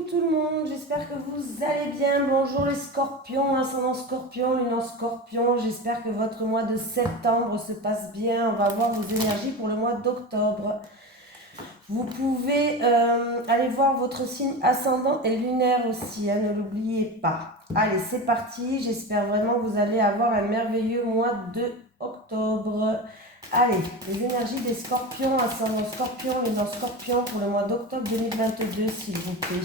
Coucou tout le monde, j'espère que vous allez bien. Bonjour les scorpions, ascendant scorpion, lune en scorpion. J'espère que votre mois de septembre se passe bien. On va voir vos énergies pour le mois d'octobre. Vous pouvez aller voir votre signe ascendant et lunaire aussi, hein, ne l'oubliez pas. Allez, c'est parti. J'espère vraiment que vous allez avoir un merveilleux mois de octobre. Allez, les énergies des scorpions, ascendant scorpion, lune en scorpion pour le mois d'octobre 2022, s'il vous plaît.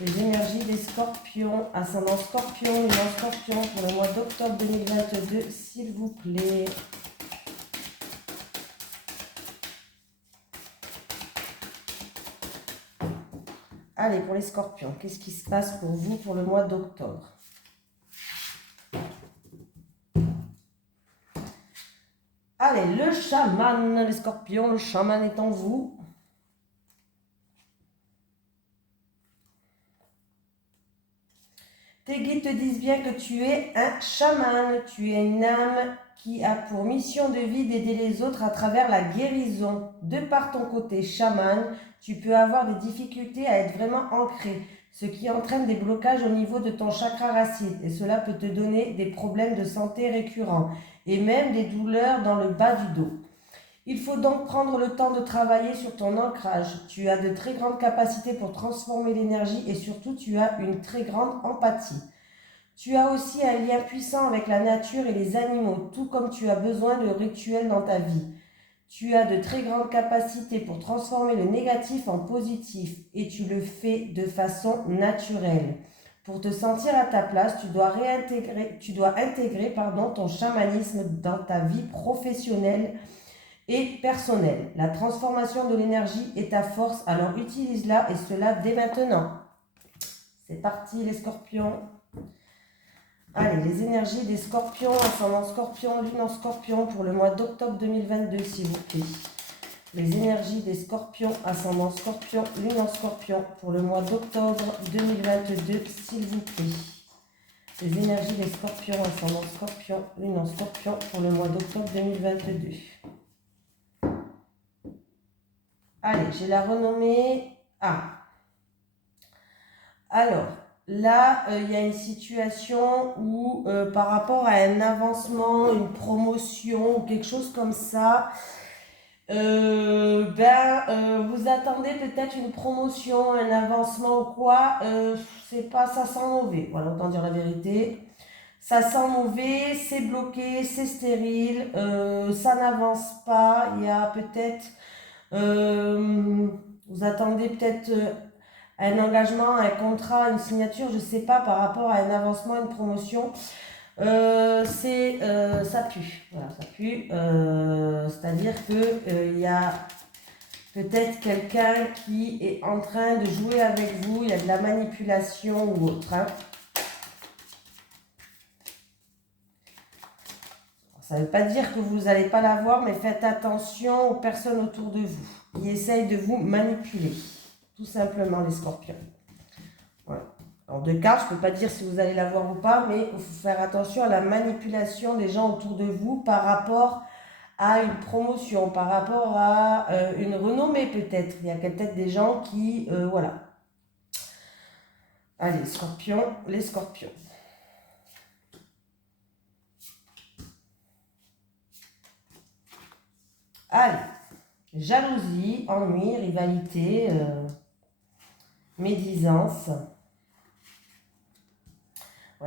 Les énergies des scorpions, ascendant scorpion, lune en scorpion pour le mois d'octobre 2022, s'il vous plaît. Allez, pour les scorpions, qu'est-ce qui se passe pour vous pour le mois d'octobre? Allez, le chaman, les scorpions, le chaman est en vous. Tes guides te disent bien que tu es un chaman, tu es une âme qui a pour mission de vie d'aider les autres à travers la guérison. De par ton côté chaman, tu peux avoir des difficultés à être vraiment ancré, ce qui entraîne des blocages au niveau de ton chakra racine et cela peut te donner des problèmes de santé récurrents et même des douleurs dans le bas du dos. Il faut donc prendre le temps de travailler sur ton ancrage. Tu as de très grandes capacités pour transformer l'énergie et surtout tu as une très grande empathie. Tu as aussi un lien puissant avec la nature et les animaux, tout comme tu as besoin de rituels dans ta vie. Tu as de très grandes capacités pour transformer le négatif en positif et tu le fais de façon naturelle. Pour te sentir à ta place, tu dois intégrer ton chamanisme dans ta vie professionnelle et personnelle. La transformation de l'énergie est ta force, alors utilise-la et cela dès maintenant. C'est parti les scorpions. Allez, les énergies des scorpions, ascendant scorpion, lune en scorpion pour le mois d'octobre 2022, s'il vous plaît. Les énergies des scorpions, ascendant scorpion, lune en scorpion pour le mois d'octobre 2022, s'il vous plaît. Les énergies des scorpions, ascendant scorpion, lune en scorpion pour le mois d'octobre 2022. Allez, j'ai la renommée A. Alors, là, il y a une situation où par rapport à un avancement, une promotion ou quelque chose comme ça, vous attendez peut-être une promotion, un avancement ou quoi, c'est pas, ça sent mauvais, voilà, autant dire la vérité. Ça sent mauvais, c'est bloqué, c'est stérile, ça n'avance pas, il y a peut-être, vous attendez peut-être un engagement, un contrat, une signature, je ne sais pas, par rapport à un avancement, une promotion, ça pue. Voilà, ça pue. C'est-à-dire qu'il y a peut-être quelqu'un qui est en train de jouer avec vous, il y a de la manipulation ou autre. Hein. Ça ne veut pas dire que vous n'allez pas l'avoir, mais faites attention aux personnes autour de vous qui essayent de vous manipuler. Tout simplement les scorpions. Voilà. En deux cas, je ne peux pas dire si vous allez l'avoir ou pas, mais il faut faire attention à la manipulation des gens autour de vous par rapport à une promotion, par rapport à une renommée peut-être. Il y a peut-être des gens qui... voilà. Allez, scorpions, les scorpions. Allez, jalousie, ennui, rivalité, médisance.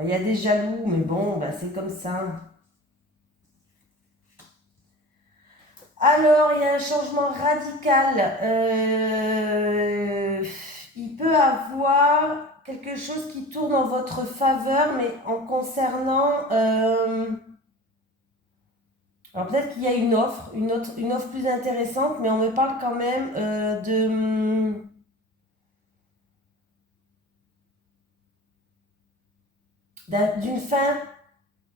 Il y a des jaloux, mais bon, c'est comme ça. Alors, il y a un changement radical. Il peut avoir quelque chose qui tourne en votre faveur, mais en concernant... alors peut-être qu'il y a une offre plus intéressante, mais on me parle quand même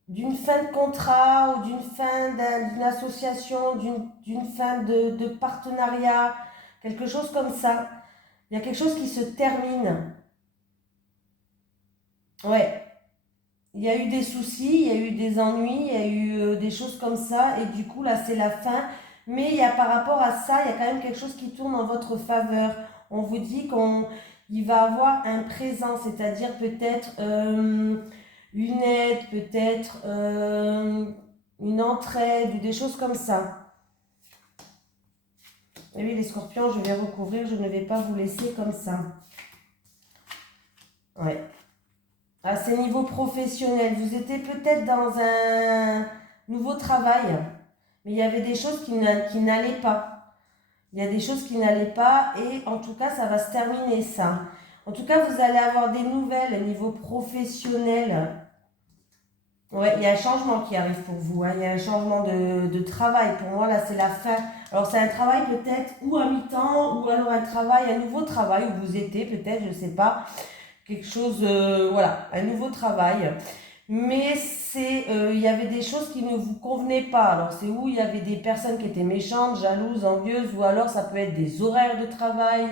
d'une fin de contrat ou d'une fin d'une association, d'une fin de partenariat, quelque chose comme ça. Il y a quelque chose qui se termine. Ouais. Il y a eu des soucis, il y a eu des ennuis, il y a eu des choses comme ça, et du coup là c'est la fin. Mais il y a par rapport à ça, il y a quand même quelque chose qui tourne en votre faveur. On vous dit il va avoir un présent, c'est-à-dire peut-être une aide, peut-être une entraide ou des choses comme ça. Et oui, les scorpions, je vais recouvrir, je ne vais pas vous laisser comme ça. Ouais. Ah, c'est niveau professionnel. Vous étiez peut-être dans un nouveau travail, mais il y avait des choses qui n'allaient pas. Il y a des choses qui n'allaient pas et en tout cas, ça va se terminer ça. En tout cas, vous allez avoir des nouvelles niveau professionnel. Ouais, il y a un changement qui arrive pour vous, hein. Il y a un changement de travail. Pour moi, là, c'est la fin. Alors, c'est un travail peut-être ou à mi-temps ou alors un nouveau travail où vous étiez peut-être, je ne sais pas, quelque chose, voilà, un nouveau travail. Mais il y avait des choses qui ne vous convenaient pas. Alors, c'est où il y avait des personnes qui étaient méchantes, jalouses, envieuses, ou alors ça peut être des horaires de travail,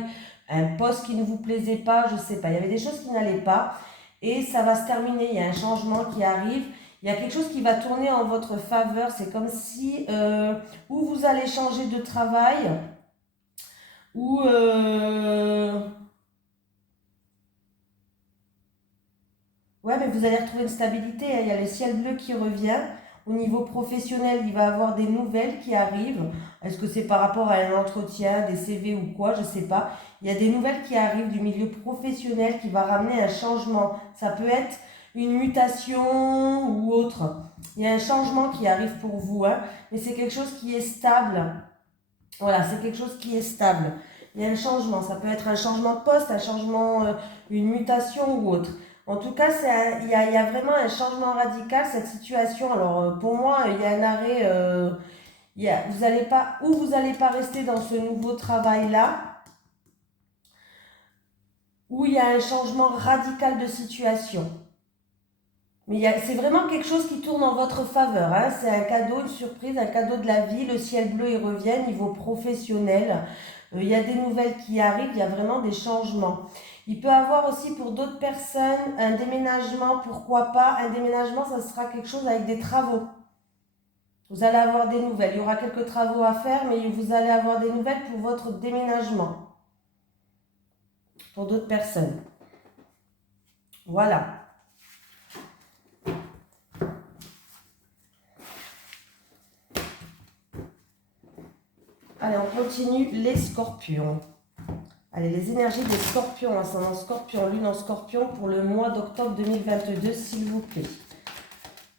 un poste qui ne vous plaisait pas, je ne sais pas. Il y avait des choses qui n'allaient pas et ça va se terminer. Il y a un changement qui arrive. Il y a quelque chose qui va tourner en votre faveur. C'est comme si, ou vous allez changer de travail, ou... ouais, mais vous allez retrouver une stabilité, hein. Il y a le ciel bleu qui revient. Au niveau professionnel, il va y avoir des nouvelles qui arrivent. Est-ce que c'est par rapport à un entretien, des CV ou quoi? Je ne sais pas. Il y a des nouvelles qui arrivent du milieu professionnel qui va ramener un changement. Ça peut être une mutation ou autre. Il y a un changement qui arrive pour vous, hein, mais c'est quelque chose qui est stable. Voilà, c'est quelque chose qui est stable. Il y a un changement. Ça peut être un changement de poste, un changement, une mutation ou autre. En tout cas, il y a vraiment un changement radical, cette situation. Alors, pour moi, il y a un arrêt. Vous n'allez pas, ou vous n'allez pas rester dans ce nouveau travail-là, ou il y a un changement radical de situation. Mais c'est vraiment quelque chose qui tourne en votre faveur, hein. C'est un cadeau, une surprise, un cadeau de la vie. Le ciel bleu, il revient niveau professionnel. Il y a des nouvelles qui arrivent, il y a vraiment des changements. Il peut y avoir aussi pour d'autres personnes un déménagement, pourquoi pas. Un déménagement, ça sera quelque chose avec des travaux. Vous allez avoir des nouvelles. Il y aura quelques travaux à faire, mais vous allez avoir des nouvelles pour votre déménagement. Pour d'autres personnes. Voilà. Allez, on continue les scorpions. Allez, les énergies des scorpions, ascendant scorpion, lune en scorpion pour le mois d'octobre 2022, s'il vous plaît.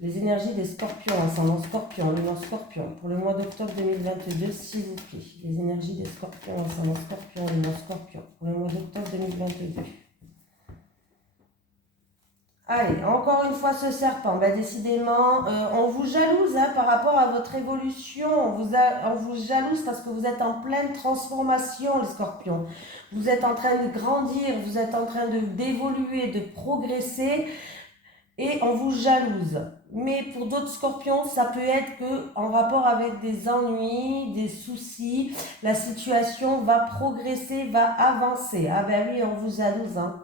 Les énergies des scorpions, ascendant scorpion, lune en scorpion pour le mois d'octobre 2022, s'il vous plaît. Les énergies des scorpions, ascendant scorpion, lune en scorpion pour le mois d'octobre 2022. Allez, encore une fois ce serpent, ben décidément, on vous jalouse, hein, par rapport à votre évolution, on vous jalouse parce que vous êtes en pleine transformation, les scorpions. Vous êtes en train de grandir, vous êtes en train d'évoluer, de progresser et on vous jalouse. Mais pour d'autres scorpions, ça peut être que en rapport avec des ennuis, des soucis, la situation va progresser, va avancer. Ah ben oui, on vous jalouse, hein.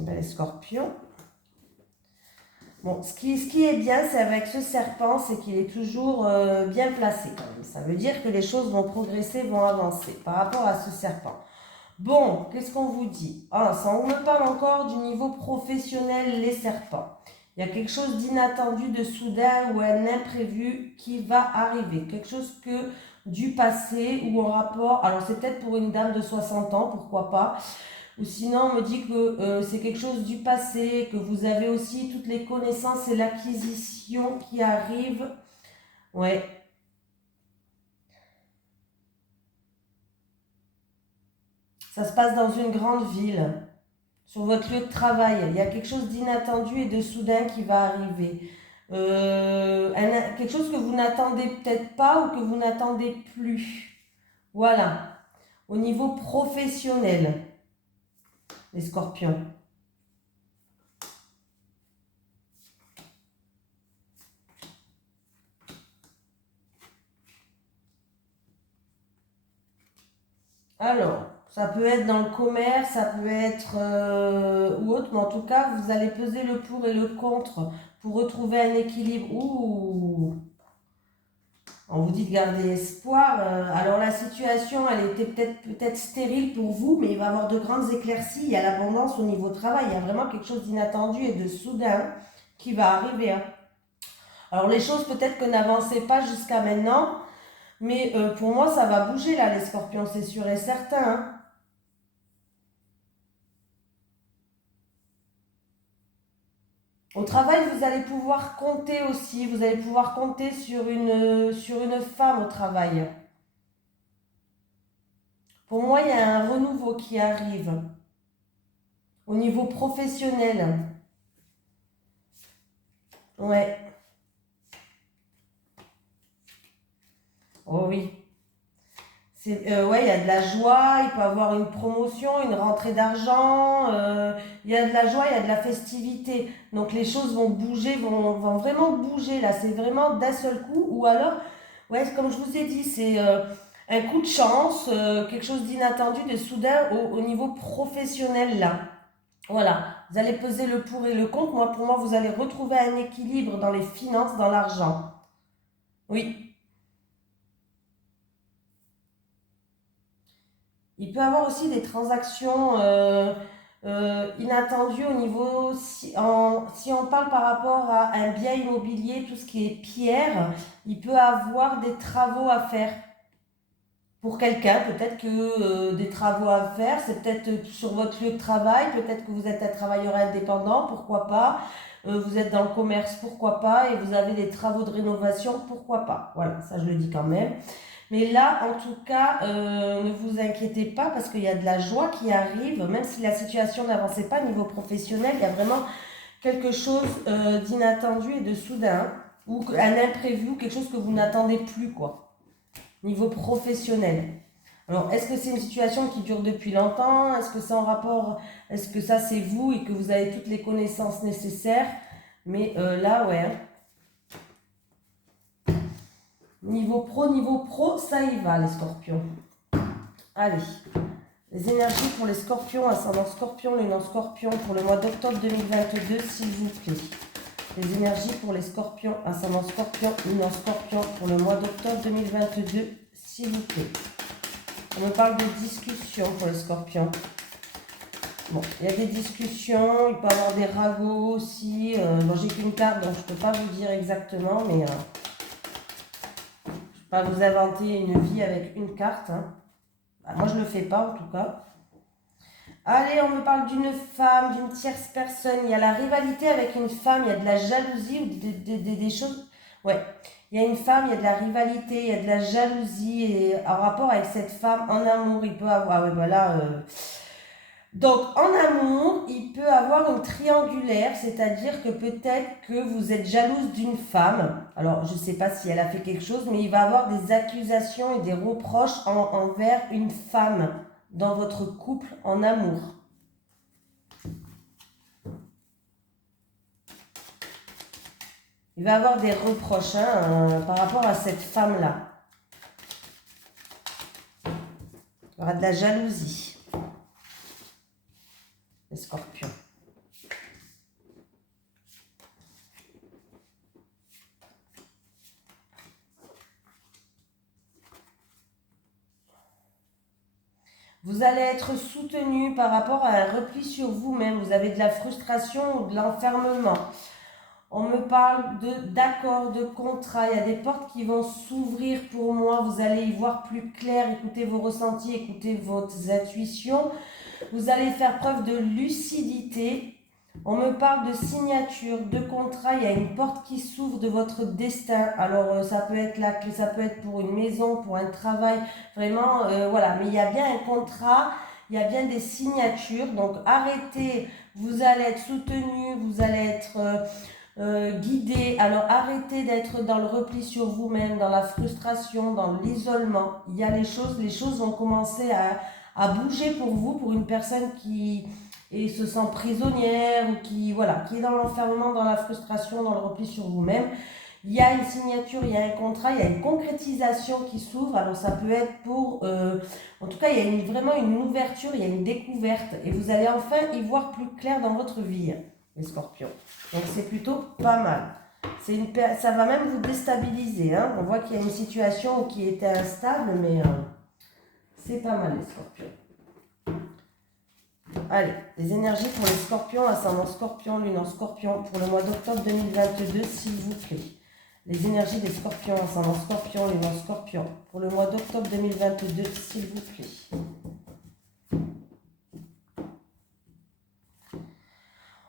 Ben, les scorpions. Bon, ce qui est bien, c'est avec ce serpent, c'est qu'il est toujours bien placé quand même. Ça veut dire que les choses vont progresser, vont avancer par rapport à ce serpent. Bon, qu'est-ce qu'on vous dit? Ah, ça, on me parle encore du niveau professionnel, les serpents. Il y a quelque chose d'inattendu, de soudain ou un imprévu qui va arriver. Quelque chose que du passé ou en rapport. Alors, c'est peut-être pour une dame de 60 ans, pourquoi pas. Ou sinon, on me dit que c'est quelque chose du passé, que vous avez aussi toutes les connaissances et l'acquisition qui arrivent. Ouais. Ça se passe dans une grande ville, sur votre lieu de travail. Il y a quelque chose d'inattendu et de soudain qui va arriver. Quelque chose que vous n'attendez peut-être pas ou que vous n'attendez plus. Voilà. Au niveau professionnel, les scorpions. Alors, Ça peut être dans le commerce, ça peut être ou autre, mais en tout cas, vous allez peser le pour et le contre pour retrouver un équilibre. Ouh, on vous dit de garder espoir. Alors la situation, elle était peut-être stérile pour vous, mais il va y avoir de grandes éclaircies. Il y a l'abondance au niveau travail. Il y a vraiment quelque chose d'inattendu et de soudain qui va arriver, hein. Alors les choses peut-être que n'avançaient pas jusqu'à maintenant, mais pour moi ça va bouger là les scorpions, c'est sûr et certain, hein. Au travail, vous allez pouvoir compter aussi, vous allez pouvoir compter sur une femme au travail. Pour moi, il y a un renouveau qui arrive au niveau professionnel. Ouais, oh oui. Ouais, il y a de la joie, il peut y avoir une promotion, une rentrée d'argent, il y a de la joie, il y a de la festivité. Donc les choses vont bouger, vont vraiment bouger là, c'est vraiment d'un seul coup. Ou alors, ouais, comme je vous ai dit, c'est un coup de chance, quelque chose d'inattendu, de soudain au niveau professionnel là. Voilà, vous allez peser le pour et le contre. Moi, pour moi, vous allez retrouver un équilibre dans les finances, dans l'argent. Oui. Il peut y avoir aussi des transactions inattendues au niveau, si on parle par rapport à un bien immobilier, tout ce qui est pierre, il peut avoir des travaux à faire. Pour quelqu'un, peut-être que des travaux à faire, c'est peut-être sur votre lieu de travail, peut-être que vous êtes un travailleur indépendant, pourquoi pas, vous êtes dans le commerce, pourquoi pas, et vous avez des travaux de rénovation, pourquoi pas. Voilà, ça je le dis quand même. Mais là, en tout cas, ne vous inquiétez pas parce qu'il y a de la joie qui arrive, même si la situation n'avançait pas au niveau professionnel, il y a vraiment quelque chose d'inattendu et de soudain, ou un imprévu, quelque chose que vous n'attendez plus, quoi, niveau professionnel. Alors, est-ce que c'est une situation qui dure depuis longtemps? Est-ce que c'est en rapport, est-ce que ça c'est vous et que vous avez toutes les connaissances nécessaires? Mais là, ouais, hein. Niveau pro, ça y va les scorpions. Allez, les énergies pour les scorpions, ascendant scorpion, lune en scorpion pour le mois d'octobre 2022, s'il vous plaît. Les énergies pour les scorpions, ascendant scorpion, lune en scorpion pour le mois d'octobre 2022, s'il vous plaît. On me parle de discussion pour les scorpions. Bon, il y a des discussions, il peut y avoir des ragots aussi. Bon, j'ai qu'une carte, donc je ne peux pas vous dire exactement, mais je ne vais pas vous inventer une vie avec une carte, hein. Bah, moi, je ne le fais pas, en tout cas. Allez, on me parle d'une femme, d'une tierce personne. Il y a la rivalité avec une femme, il y a de la jalousie ou des choses. Ouais, il y a une femme, il y a de la rivalité, il y a de la jalousie et en rapport avec cette femme en amour, il peut avoir. Ah ouais, voilà. Donc, en amour, il peut avoir une triangulaire, c'est-à-dire que peut-être que vous êtes jalouse d'une femme. Alors, je ne sais pas si elle a fait quelque chose, mais il va avoir des accusations et des reproches envers une femme dans votre couple en amour. Il va avoir des reproches par rapport à cette femme-là. Il y aura de la jalousie. Les scorpions. Vous allez être soutenu par rapport à un repli sur vous-même. Vous avez de la frustration ou de l'enfermement. On me parle d'accords, de contrats. Il y a des portes qui vont s'ouvrir pour moi. Vous allez y voir plus clair. Écoutez vos ressentis, écoutez vos intuitions. Vous allez faire preuve de lucidité. On me parle de signature, de contrat. Il y a une porte qui s'ouvre de votre destin. Alors, ça peut être la clé, ça peut être pour une maison, pour un travail. Vraiment, voilà. Mais il y a bien un contrat. Il y a bien des signatures. Donc, arrêtez. Vous allez être soutenu. Vous allez être guidé. Alors, arrêtez d'être dans le repli sur vous-même, dans la frustration, dans l'isolement. Il y a les choses vont commencer à bouger pour vous, pour une personne qui se sent prisonnière ou qui est dans l'enfermement, dans la frustration, dans le repli sur vous-même. Il y a une signature, il y a un contrat, il y a une concrétisation qui s'ouvre. Alors ça peut être pour... en tout cas, il y a vraiment une ouverture, il y a une découverte. Et vous allez enfin y voir plus clair dans votre vie, les scorpions. Donc c'est plutôt pas mal. Ça va même vous déstabiliser. Hein. On voit qu'il y a une situation qui était instable, mais c'est pas mal les scorpions. Allez, les énergies pour les scorpions, ascendant scorpion, lune en scorpion, pour le mois d'octobre 2022, s'il vous plaît. Les énergies des scorpions, ascendant scorpion, lune en scorpion, pour le mois d'octobre 2022, s'il vous plaît.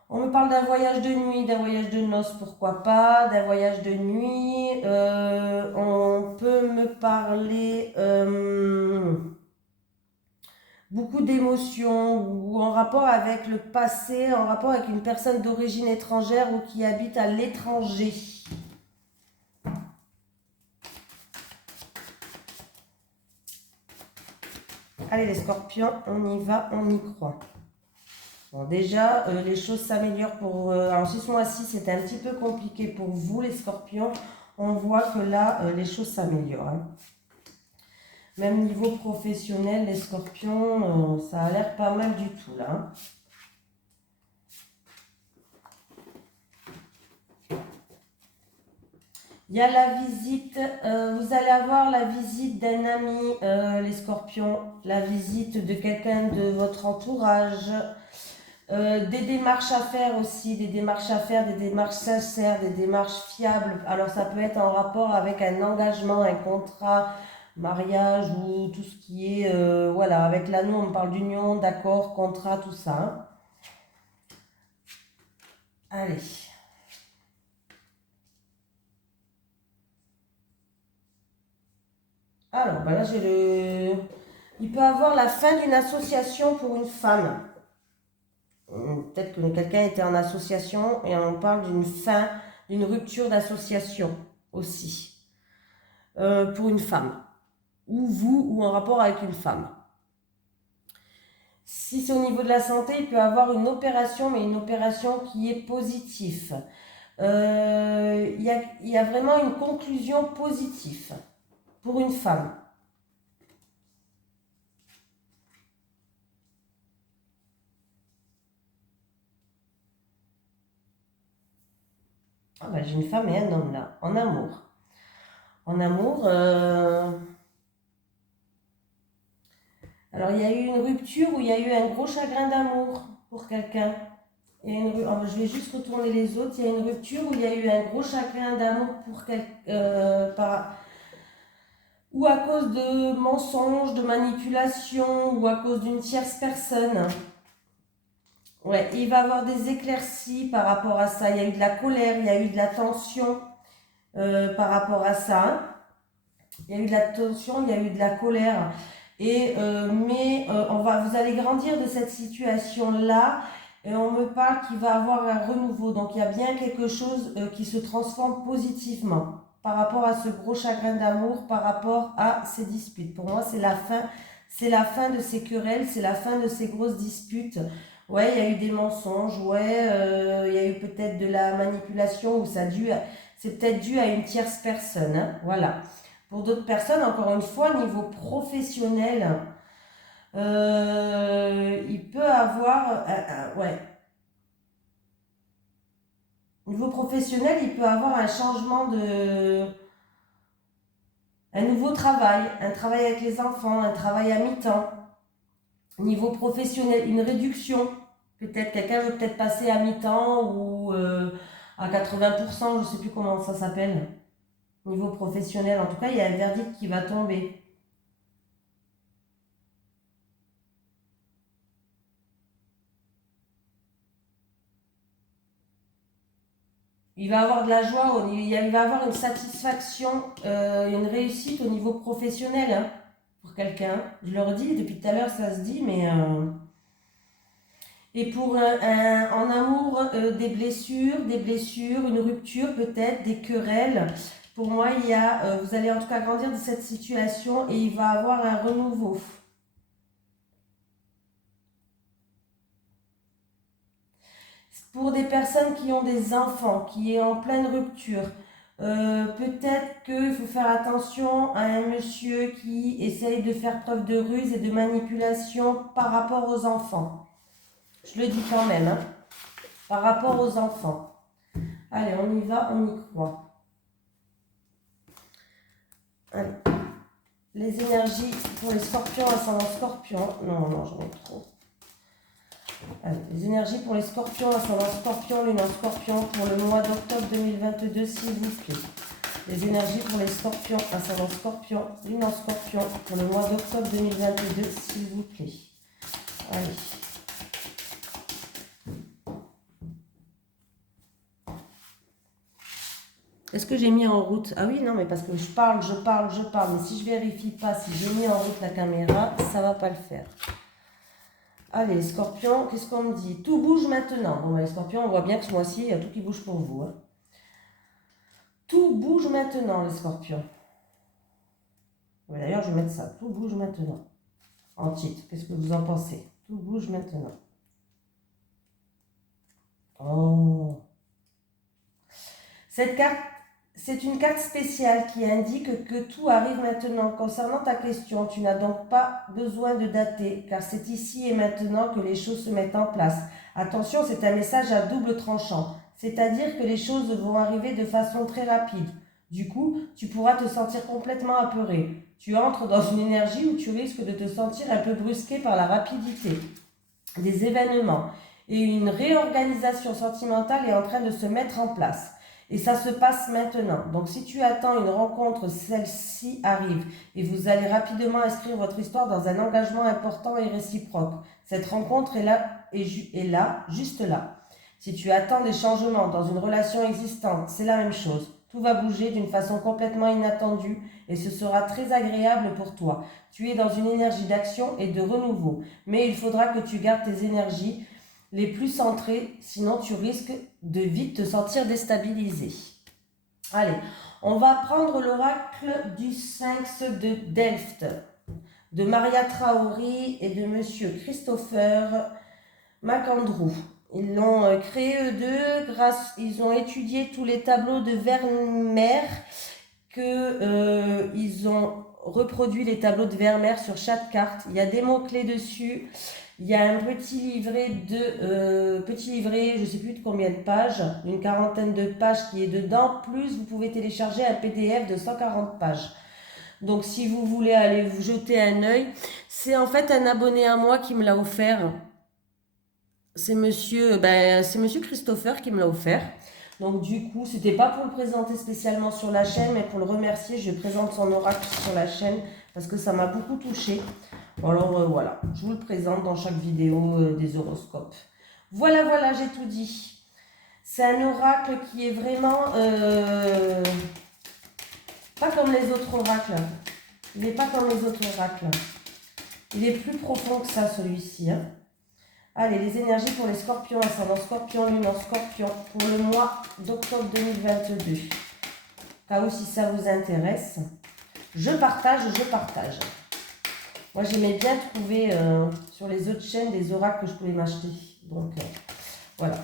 On me parle d'un voyage de nuit, d'un voyage de noces, pourquoi pas, d'un voyage de nuit. On peut me parler beaucoup d'émotions ou en rapport avec le passé, en rapport avec une personne d'origine étrangère ou qui habite à l'étranger. Allez les scorpions, on y va, on y croit. Bon, déjà, les choses s'améliorent pour... alors, si ce mois-ci, c'était un petit peu compliqué pour vous, les scorpions, on voit que là, les choses s'améliorent. Hein. Même niveau professionnel, les scorpions, ça a l'air pas mal du tout, là. Il y a la visite, vous allez avoir la visite d'un ami, les scorpions, la visite de quelqu'un de votre entourage, des démarches à faire aussi, des démarches à faire, des démarches sincères, des démarches fiables. Alors ça peut être en rapport avec un engagement, un contrat, mariage ou tout ce qui est, voilà, avec l'anneau on parle d'union, d'accord, contrat, tout ça. Hein. Allez. Alors, ben là j'ai le... Il peut avoir la fin d'une association pour une femme. Peut-être que quelqu'un était en association et on parle d'une fin, d'une rupture d'association aussi. Pour une femme. Ou vous, ou en rapport avec une femme. Si c'est au niveau de la santé, il peut avoir une opération, mais une opération qui est positive. Il y a vraiment une conclusion positive pour une femme. Ah ben, j'ai une femme et un homme là, en amour. En amour, alors il y a eu une rupture où il y a eu un gros chagrin d'amour pour quelqu'un. Je vais juste retourner les autres. Il y a une rupture où il y a eu un gros chagrin d'amour pour quelqu'un, ou à cause de mensonges, de manipulations, ou à cause d'une tierce personne. Ouais, il va y avoir des éclaircies par rapport à ça. Il y a eu de la colère, il y a eu de la tension par rapport à ça. Il y a eu de la tension, il y a eu de la colère. Mais vous allez grandir de cette situation-là. Et on me parle qu'il va avoir un renouveau. Donc il y a bien quelque chose qui se transforme positivement par rapport à ce gros chagrin d'amour, par rapport à ces disputes. Pour moi, c'est la fin de ces querelles, c'est la fin de ces grosses disputes. Ouais, il y a eu des mensonges, ouais, il y a eu peut-être de la manipulation ou c'est peut-être dû à une tierce personne. Hein, voilà. Pour d'autres personnes, encore une fois, niveau professionnel, il peut avoir, ouais, niveau professionnel, il peut avoir un changement un nouveau travail, un travail avec les enfants, un travail à mi-temps. Niveau professionnel, une réduction. Peut-être quelqu'un veut peut-être passer à mi-temps ou à 80%, je ne sais plus comment ça s'appelle. Niveau professionnel, en tout cas, il y a un verdict qui va tomber. Il va avoir de la joie, il va avoir une satisfaction, une réussite au niveau professionnel hein, pour quelqu'un. Je le redis, depuis tout à l'heure ça se dit, mais... Et pour en amour, des blessures, une rupture peut-être, des querelles. Pour moi, vous allez en tout cas grandir de cette situation et il va avoir un renouveau. Pour des personnes qui ont des enfants, qui est en pleine rupture, Peut-être qu'il faut faire attention à un monsieur qui essaye de faire preuve de ruse et de manipulation par rapport aux enfants. Je le dis quand même, hein, par rapport aux enfants. Allez, on y va, on y croit. Allez. Les énergies pour les scorpions, ascendant scorpion. Non, j'en ai trop. Allez, les énergies pour les scorpions, ascendant scorpion, lune en scorpion, pour le mois d'octobre 2022, s'il vous plaît. Les énergies pour les scorpions, ascendant scorpion, lune en scorpion, pour le mois d'octobre 2022, s'il vous plaît. Allez. Est-ce que j'ai mis en route? Ah oui, non, mais parce que je parle. Mais si je vérifie pas si j'ai mis en route la caméra, ça va pas le faire. Allez, les scorpions, qu'est-ce qu'on me dit? Tout bouge maintenant. Bon, les scorpions, on voit bien que ce mois-ci, il y a tout qui bouge pour vous. Hein. Tout bouge maintenant, les scorpions. D'ailleurs, je vais mettre ça. Tout bouge maintenant. En titre, qu'est-ce que vous en pensez? Tout bouge maintenant. Oh. Cette carte, c'est une carte spéciale qui indique que tout arrive maintenant. Concernant ta question, tu n'as donc pas besoin de dater, car c'est ici et maintenant que les choses se mettent en place. Attention, c'est un message à double tranchant, c'est-à-dire que les choses vont arriver de façon très rapide. Du coup, tu pourras te sentir complètement apeuré. Tu entres dans une énergie où tu risques de te sentir un peu brusqué par la rapidité des événements. Et une réorganisation sentimentale est en train de se mettre en place. Et ça se passe maintenant. Donc si tu attends une rencontre, celle-ci arrive. Et vous allez rapidement inscrire votre histoire dans un engagement important et réciproque. Cette rencontre est là, juste là. Si tu attends des changements dans une relation existante, c'est la même chose. Tout va bouger d'une façon complètement inattendue et ce sera très agréable pour toi. Tu es dans une énergie d'action et de renouveau. Mais il faudra que tu gardes tes énergies les plus centrées, sinon tu risques de vite te sentir déstabilisé. Allez, on va prendre l'oracle du Sphinx de Delft, de Maria Traoré et de Monsieur Christopher McAndrew. Ils l'ont créé eux deux, ils ont étudié tous les tableaux de Vermeer, ils ont reproduit les tableaux de Vermeer sur chaque carte. Il y a des mots-clés dessus. Il y a un petit livret, je ne sais plus de combien de pages, une quarantaine de pages qui est dedans, plus vous pouvez télécharger un PDF de 140 pages. Donc si vous voulez aller vous jeter un œil, c'est en fait un abonné à moi qui me l'a offert. C'est monsieur Christopher qui me l'a offert. Donc du coup, c'était pas pour le présenter spécialement sur la chaîne, mais pour le remercier, je présente son oracle sur la chaîne parce que ça m'a beaucoup touchée. Alors voilà, je vous le présente dans chaque vidéo des horoscopes. Voilà, j'ai tout dit. C'est un oracle qui est vraiment pas comme les autres oracles. Il n'est pas comme les autres oracles. Il est plus profond que ça, celui-ci. Hein. Allez, les énergies pour les scorpions, ascendant scorpion, lune en scorpion, pour le mois d'octobre 2022. Cas où si ça vous intéresse, je partage. Moi, j'aimais bien trouver sur les autres chaînes des oracles que je pouvais m'acheter. Donc, voilà.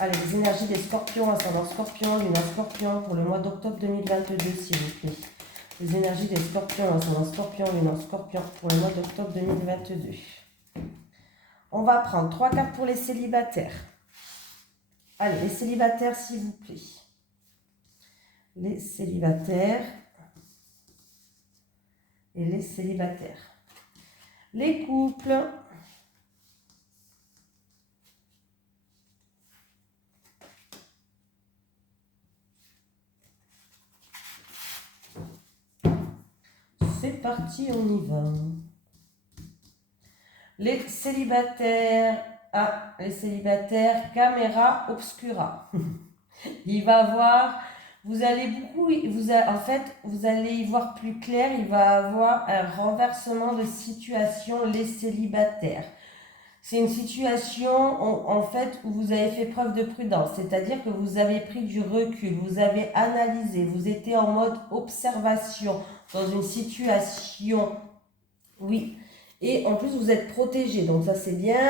Allez, les énergies des scorpions, ascendant scorpion, lune en scorpion, pour le mois d'octobre 2022, s'il vous plaît. Les énergies des scorpions, ascendant scorpion, lune en scorpion, pour le mois d'octobre 2022. On va prendre 3 cartes pour les célibataires. Allez, les célibataires, s'il vous plaît. Les célibataires. Et les célibataires. Les couples. C'est parti, on y va. Les célibataires. Ah, les célibataires, caméra obscura. Il va voir, vous allez y voir plus clair, il va avoir un renversement de situation, les célibataires. C'est une situation, en fait, où vous avez fait preuve de prudence, c'est-à-dire que vous avez pris du recul, vous avez analysé, vous étiez en mode observation dans une situation, oui, Et en plus, vous êtes protégé, donc ça c'est bien.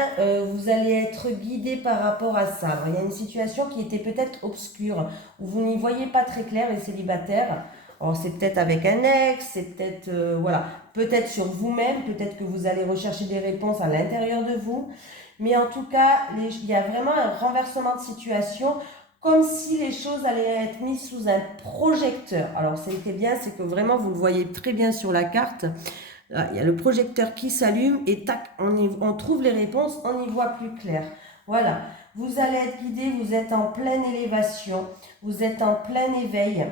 Vous allez être guidé par rapport à ça. Alors, il y a une situation qui était peut-être obscure, où vous n'y voyez pas très clair, les célibataires. Alors, c'est peut-être avec un ex, c'est peut-être, voilà, peut-être sur vous-même, peut-être que vous allez rechercher des réponses à l'intérieur de vous. Mais en tout cas, il y a vraiment un renversement de situation, comme si les choses allaient être mises sous un projecteur. Alors, ce qui est bien, c'est que vraiment, vous le voyez très bien sur la carte. Là, il y a le projecteur qui s'allume et tac, on trouve les réponses, on y voit plus clair. Voilà, vous allez être guidé, vous êtes en pleine élévation, vous êtes en plein éveil.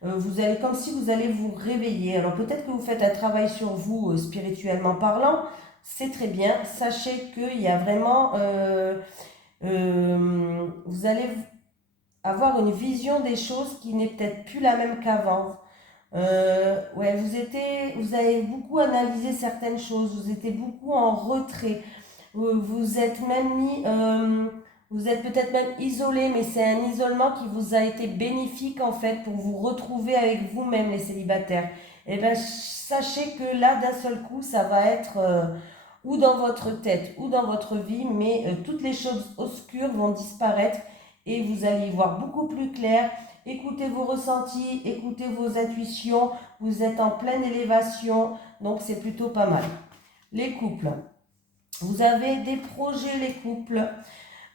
Vous allez comme si vous allez vous réveiller. Alors peut-être que vous faites un travail sur vous spirituellement parlant, c'est très bien. Sachez qu'il y a vraiment, vous allez avoir une vision des choses qui n'est peut-être plus la même qu'avant. Ouais, vous avez beaucoup analysé certaines choses, vous étiez beaucoup en retrait, vous êtes même vous êtes peut-être même isolé, mais c'est un isolement qui vous a été bénéfique en fait pour vous retrouver avec vous-même les célibataires. Et bien, sachez que là, d'un seul coup, ça va être ou dans votre tête ou dans votre vie, mais toutes les choses obscures vont disparaître et vous allez y voir beaucoup plus clair. Écoutez vos ressentis, écoutez vos intuitions, vous êtes en pleine élévation, donc c'est plutôt pas mal. Les couples. Vous avez des projets, les couples.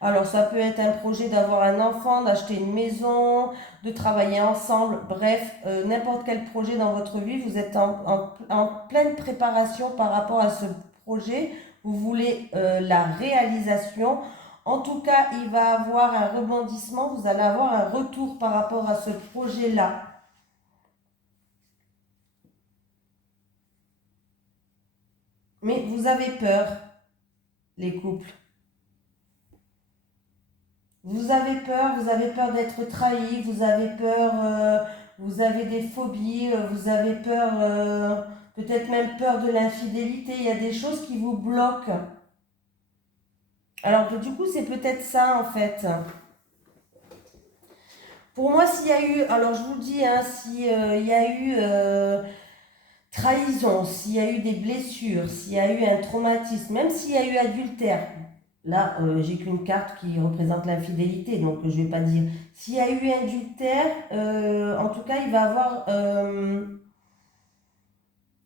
Alors ça peut être un projet d'avoir un enfant, d'acheter une maison, de travailler ensemble, bref, n'importe quel projet dans votre vie, vous êtes en pleine préparation par rapport à ce projet, vous voulez la réalisation. En tout cas, il va avoir un rebondissement, vous allez avoir un retour par rapport à ce projet-là. Mais vous avez peur, les couples. Vous avez peur d'être trahi, vous avez des phobies, vous avez peur, peut-être même peur de l'infidélité. Il y a des choses qui vous bloquent. Alors du coup, c'est peut-être ça en fait. Pour moi, s'il y a eu, alors je vous le dis, hein, s'il y a eu trahison, s'il y a eu des blessures, s'il y a eu un traumatisme, même s'il y a eu adultère, là, j'ai qu'une carte qui représente l'infidélité, donc je ne vais pas dire. S'il y a eu adultère, en tout cas, il va avoir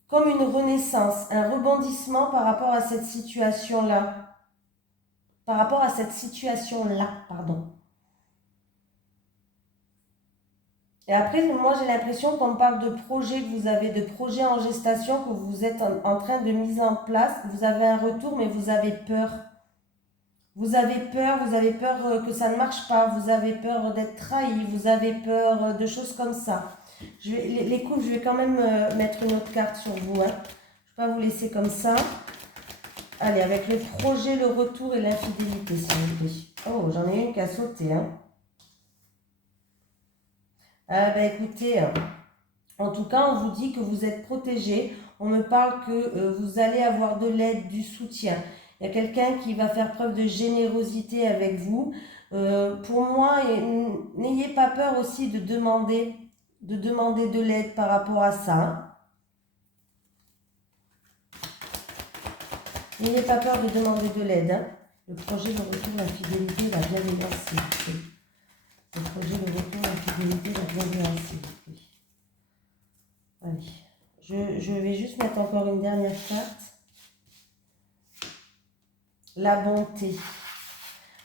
comme une renaissance, un rebondissement par rapport à cette situation-là. Par rapport à cette situation-là, pardon. Et après, moi, j'ai l'impression qu'on parle de projets que vous avez, de projets en gestation que vous êtes en train de mise en place. Vous avez un retour, mais vous avez peur. Vous avez peur que ça ne marche pas, vous avez peur d'être trahi, vous avez peur de choses comme ça. Les couples, je vais quand même mettre une autre carte sur vous. Hein. Je ne vais pas vous laisser comme ça. Allez, avec le projet, le retour et l'infidélité, s'il vous plaît. Oh, j'en ai une qui a sauté. Hein. Ah ben écoutez, en tout cas, on vous dit que vous êtes protégé. On me parle que vous allez avoir de l'aide, du soutien. Il y a quelqu'un qui va faire preuve de générosité avec vous. Pour moi, n'ayez pas peur aussi de demander de l'aide par rapport à ça. Hein. N'ayez pas peur de demander de l'aide. Hein. Le projet de retour à la fidélité, la bienveillance. Le projet de retour à la fidélité, la bienveillance. Allez. Je vais juste mettre encore une dernière carte. La bonté.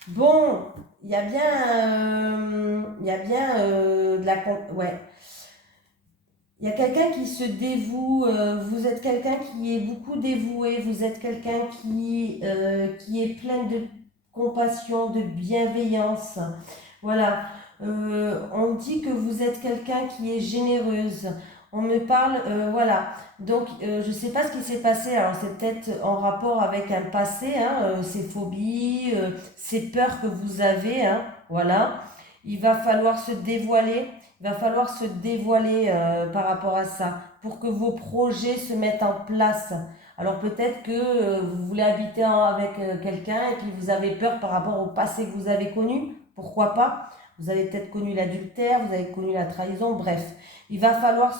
Bon, il y a bien de la... Ouais. Il y a quelqu'un qui se dévoue, vous êtes quelqu'un qui est beaucoup dévoué, vous êtes quelqu'un qui est plein de compassion, de bienveillance. Voilà. On dit que vous êtes quelqu'un qui est généreuse. On me parle, voilà. Donc, je ne sais pas ce qui s'est passé. Alors, c'est peut-être en rapport avec un passé, hein, ces phobies, ces peurs que vous avez. Hein, voilà. Il va falloir se dévoiler. Il va falloir se dévoiler par rapport à ça pour que vos projets se mettent en place. Alors peut-être que vous voulez habiter avec quelqu'un et puis vous avez peur par rapport au passé que vous avez connu. Pourquoi pas? Vous avez peut-être connu l'adultère, vous avez connu la trahison, bref. Il va falloir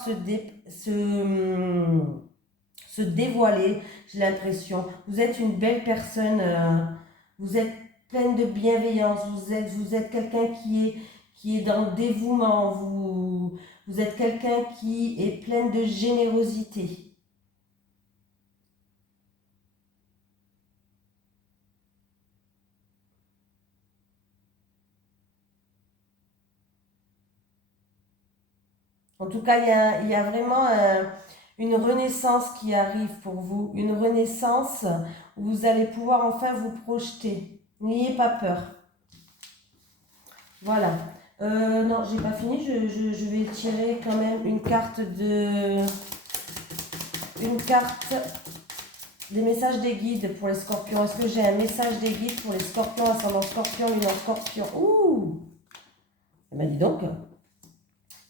se dévoiler, j'ai l'impression. Vous êtes une belle personne, vous êtes pleine de bienveillance, vous êtes quelqu'un qui est dans le dévouement, vous êtes quelqu'un qui est plein de générosité. En tout cas, il y a vraiment une renaissance qui arrive pour vous, une renaissance où vous allez pouvoir enfin vous projeter. N'ayez pas peur. Voilà. Non, j'ai pas fini. Je vais tirer quand même une carte des messages des guides pour les scorpions. Est-ce que j'ai un message des guides pour les scorpions, ascendant scorpion, lune en scorpion? Ouh! Eh ben dis donc.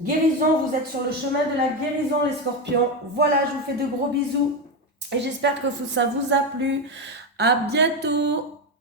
Guérison, vous êtes sur le chemin de la guérison les scorpions. Voilà, je vous fais de gros bisous. Et j'espère que ça vous a plu. À bientôt!